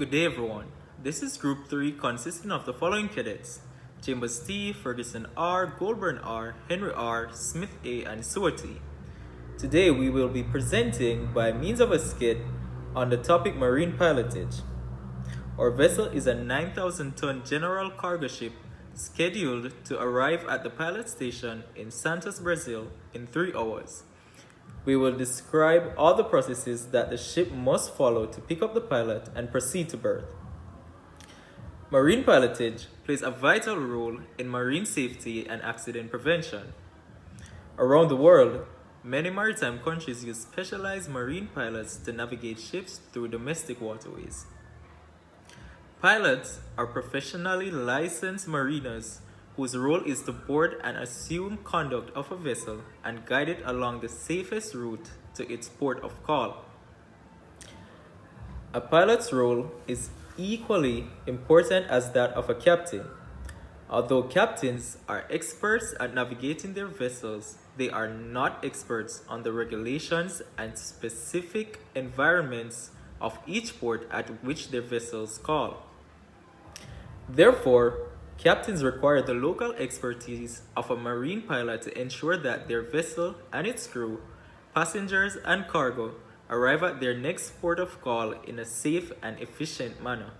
Good day, everyone. This is Group 3 consisting of the following cadets: Chambers T, Ferguson R, Goldburn R, Henry R, Smith A, and Seward T. Today we will be presenting by means of a skit on the topic marine pilotage. Our vessel is a 9,000-ton general cargo ship scheduled to arrive at the pilot station in Santos, Brazil in 3 hours. We will describe all the processes that the ship must follow to pick up the pilot and proceed to berth. Marine pilotage plays a vital role in marine safety and accident prevention. Around the world, many maritime countries use specialized marine pilots to navigate ships through domestic waterways. Pilots are professionally licensed mariners whose role is to board and assume conduct of a vessel and guide it along the safest route to its port of call. A pilot's role is equally important as that of a captain. Although captains are experts at navigating their vessels, they are not experts on the regulations and specific environments of each port at which their vessels call. Therefore, captains require the local expertise of a marine pilot to ensure that their vessel and its crew, passengers, and cargo arrive at their next port of call in a safe and efficient manner.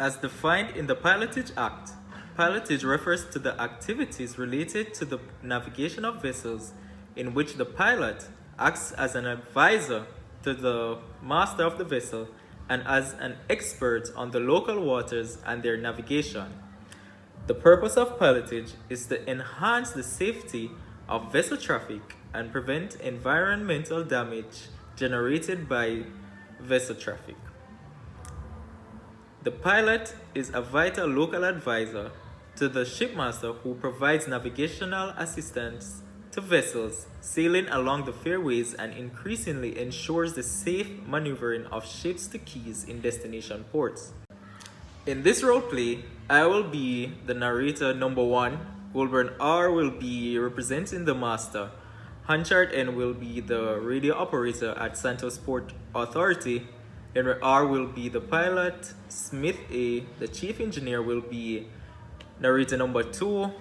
As defined in the Pilotage Act, pilotage refers to the activities related to the navigation of vessels in which the pilot acts as an advisor to the master of the vessel and as an expert on the local waters and their navigation. The purpose of pilotage is to enhance the safety of vessel traffic and prevent environmental damage generated by vessel traffic. The pilot is a vital local advisor to the shipmaster who provides navigational assistance to vessels sailing along the fairways and increasingly ensures the safe maneuvering of ships to quays in destination ports. In this role play, I will be the narrator number 1, Goldburn R will be representing the master, Hanchard N will be the radio operator at Santos Port Authority, Henry R will be the pilot, Smith A, the chief engineer, will be narrator number 2,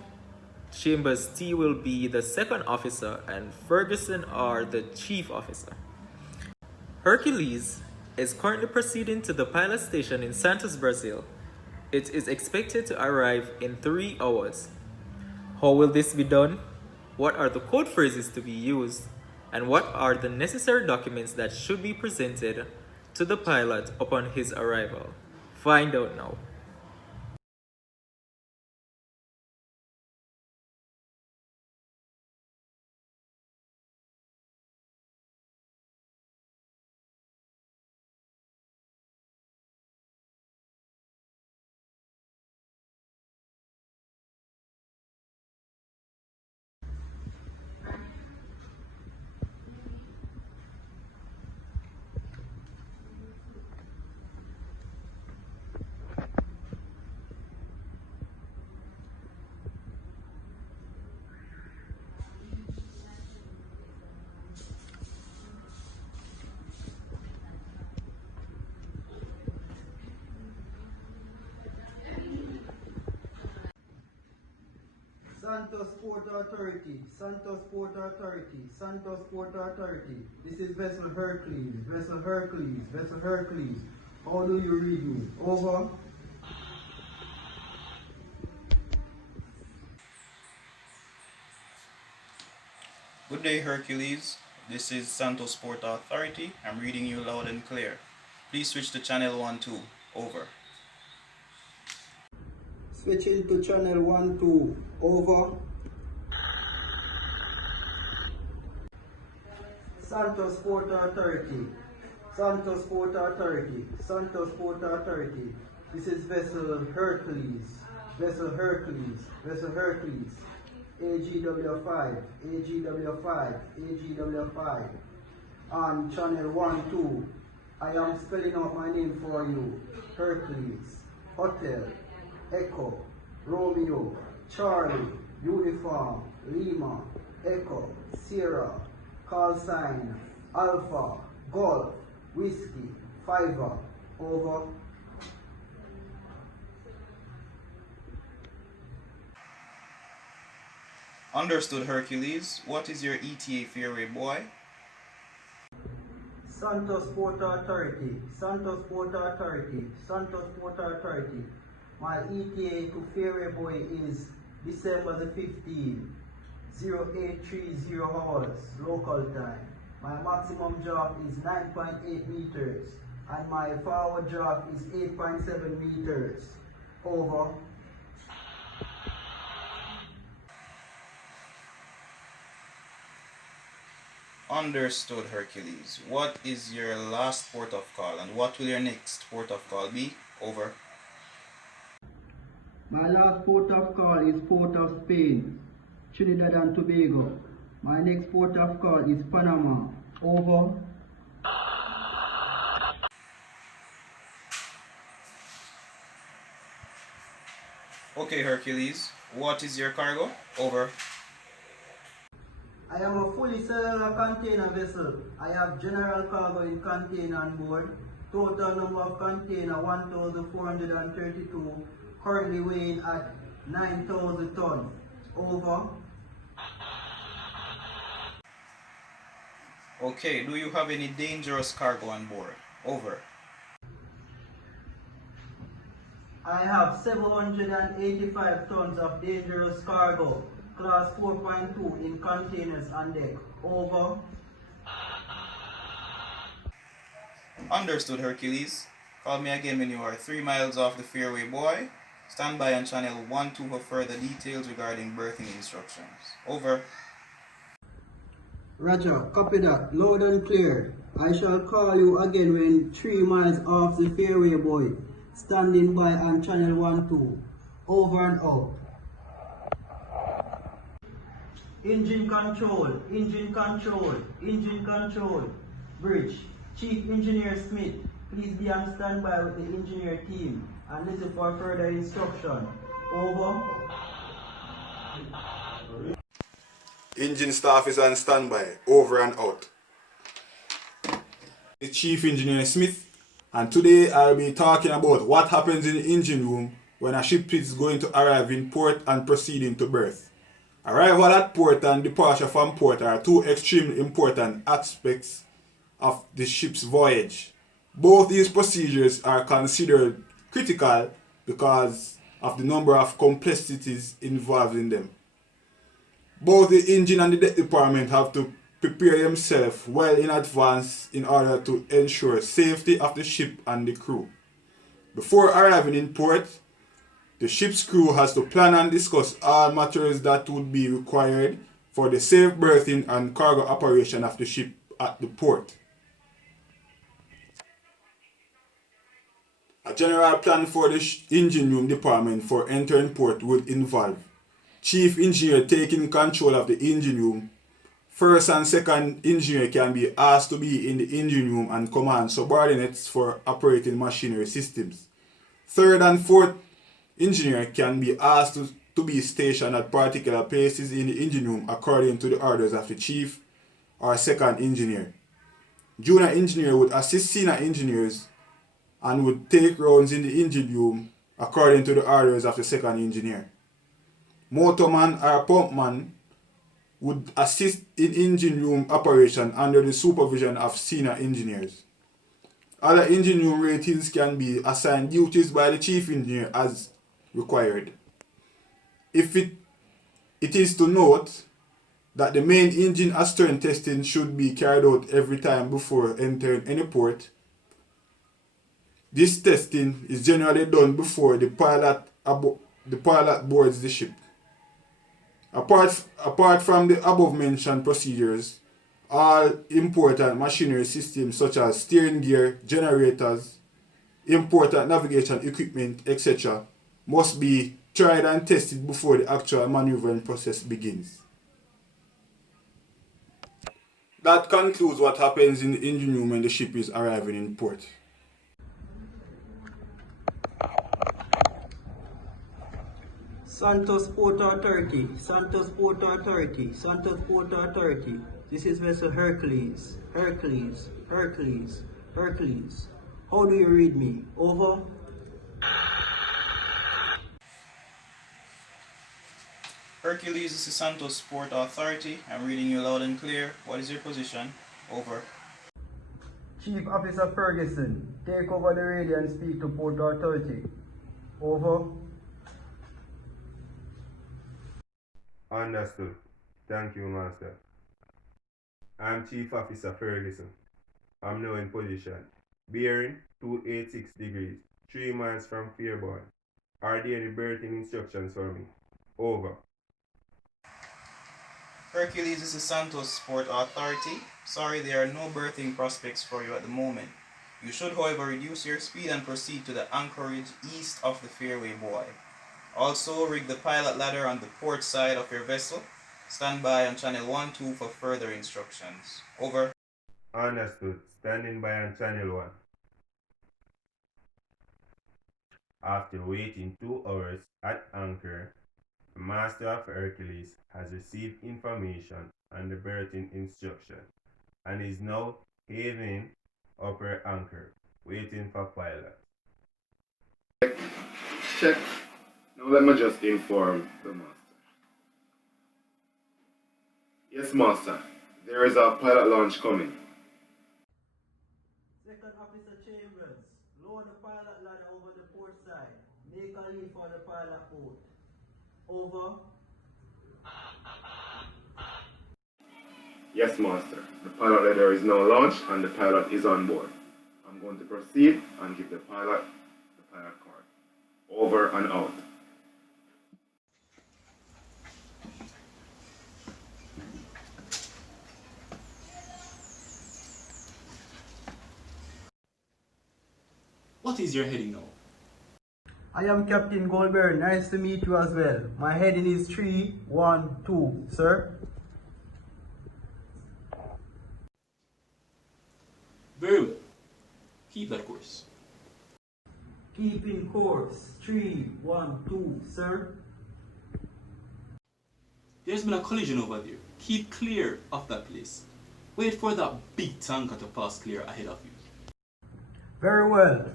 Chambers T will be the second officer, and Ferguson R the chief officer. Hercules is currently proceeding to the pilot station in Santos, Brazil. It is expected to arrive in 3 hours. How will this be done? What are the code phrases to be used? And what are the necessary documents that should be presented to the pilot upon his arrival? Find out now. Santos Port Authority, Santos Port Authority, Santos Port Authority. This is Vessel Hercules, Vessel Hercules, Vessel Hercules. How do you read me? Over. Good day, Hercules. This is Santos Port Authority. I'm reading you loud and clear. Please switch to channel 12. Over. Switching to channel 12. Over. Santos Port Authority, Santos Port Authority, Santos Port Authority. This is Vessel Hercules, Vessel Hercules, Vessel Hercules. AGW5, AGW5, AGW5. On channel 12, I am spelling out my name for you. Hercules, Hotel, Echo, Romeo, Charlie, Uniform, Lima, Echo, Sierra, call sign, Alpha, Golf, Whiskey, Fiver, Over. Understood, Hercules. What is your ETA fairway, boy? Santos Port Authority, Santos Port Authority, Santos Port Authority. My ETA to fairway boy is December the 15th, 0830 hours, local time. My maximum drop is 9.8 meters and my forward drop is 8.7 meters. Over. Understood, Hercules. What is your last port of call and what will your next port of call be? Over. My last port of call is Port of Spain, Trinidad and Tobago. My next port of call is Panama. Over. Okay, Hercules. What is your cargo? Over. I am a fully cellular container vessel. I have general cargo in container on board. Total number of container 1,432. Currently weighing at 9,000 tons. Over. Okay, do you have any dangerous cargo on board? Over. I have 785 tons of dangerous cargo, class 4.2 in containers on deck. Over. Understood, Hercules. Call me again when you are 3 miles off the fairway, boy. Stand by on channel 12 for further details regarding berthing instructions. Over. Roger, copy that, loud and clear. I shall call you again when 3 miles off the fairway, boy. Standing by on channel 12. Over and out. Engine control, engine control, engine control. Bridge. Chief Engineer Smith, please be on standby with the engineer team and listen for further instruction. Over. Engine staff is on standby. Over and out. The Chief Engineer Smith, and today I'll be talking about what happens in the engine room when a ship is going to arrive in port and proceeding to berth. Arrival at port and departure from port are two extremely important aspects of the ship's voyage. Both these procedures are considered critical because of the number of complexities involved in them. Both the engine and the deck department have to prepare themselves well in advance in order to ensure safety of the ship and the crew. Before arriving in port, the ship's crew has to plan and discuss all matters that would be required for the safe berthing and cargo operation of the ship at the port. A general plan for the engine room department for entering port would involve Chief Engineer taking control of the engine room. First and second engineer can be asked to be in the engine room and command subordinates for operating machinery systems. Third and fourth engineer can be asked to be stationed at particular places in the engine room according to the orders of the chief or second engineer. Junior engineer would assist senior engineers and would take rounds in the engine room according to the orders of the second engineer. Motorman or pumpman would assist in engine room operation under the supervision of senior engineers. Other engine room ratings can be assigned duties by the chief engineer as required. It is to note that the main engine astern testing should be carried out every time before entering any port. This testing is generally done before the pilot boards the ship. Apart from the above-mentioned procedures, all important machinery systems such as steering gear, generators, important navigation equipment, etc. must be tried and tested before the actual maneuvering process begins. That concludes what happens in the engine room when the ship is arriving in port. Santos Port Authority, Santos Port Authority, Santos Port Authority. This is vessel Hercules, Hercules, Hercules, Hercules. How do you read me? Over. Hercules, this is Santos Port Authority. I'm reading you loud and clear. What is your position? Over. Chief Officer Ferguson, take over the radio and speak to Port Authority. Over. Understood. Thank you, Master. I'm Chief Officer Ferguson. I'm now in position. Bearing 286 degrees, 3 miles from Fairborn. Are there any berthing instructions for me? Over. Hercules, this is Santos Port Authority. Sorry, there are no berthing prospects for you at the moment. You should, however, reduce your speed and proceed to the anchorage east of the Fairway Buoy. Also, rig the pilot ladder on the port side of your vessel. Stand by on channel 12 for further instructions. Over. Understood. Standing by on channel 1. After waiting 2 hours at anchor, the Master of Hercules has received information on the berthing instruction and is now having upper anchor, waiting for pilot. Check. Now let me just inform the master. Yes, master. There is a pilot launch coming. Second Officer Chambers, lower the pilot ladder over the port side. Make a lead for the pilot boat. Over. Yes, master. The pilot ladder is now launched and the pilot is on board. I'm going to proceed and give the pilot card. Over and out. What is your heading now? I am Captain Goldberg. Nice to meet you as well. My heading is 312, sir. Very well. Keep that course. Keeping course 312, sir. There's been a collision over there. Keep clear of that place. Wait for that big tanker to pass clear ahead of you. Very well.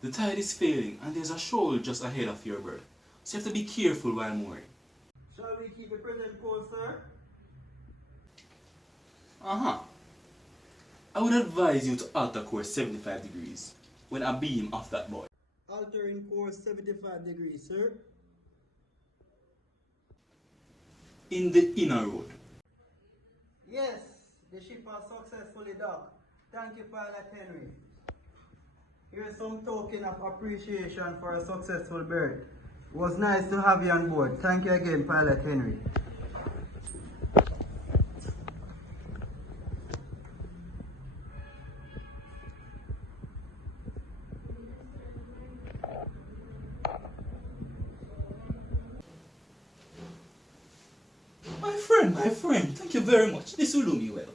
The tide is failing and there's a shoal just ahead of your berth. So you have to be careful while mooring. Shall we keep the present course, sir? I would advise you to alter course 75 degrees when a beam off that buoy. Altering course 75 degrees, sir. In the inner road. Yes, the ship has successfully docked. Thank you, Pilot Henry. Here's some token of appreciation for a successful berth. It was nice to have you on board. Thank you again, Pilot Henry. My friend, thank you very much. This will do me well.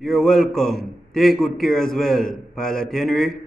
You're welcome. Take good care as well, Pilot Henry.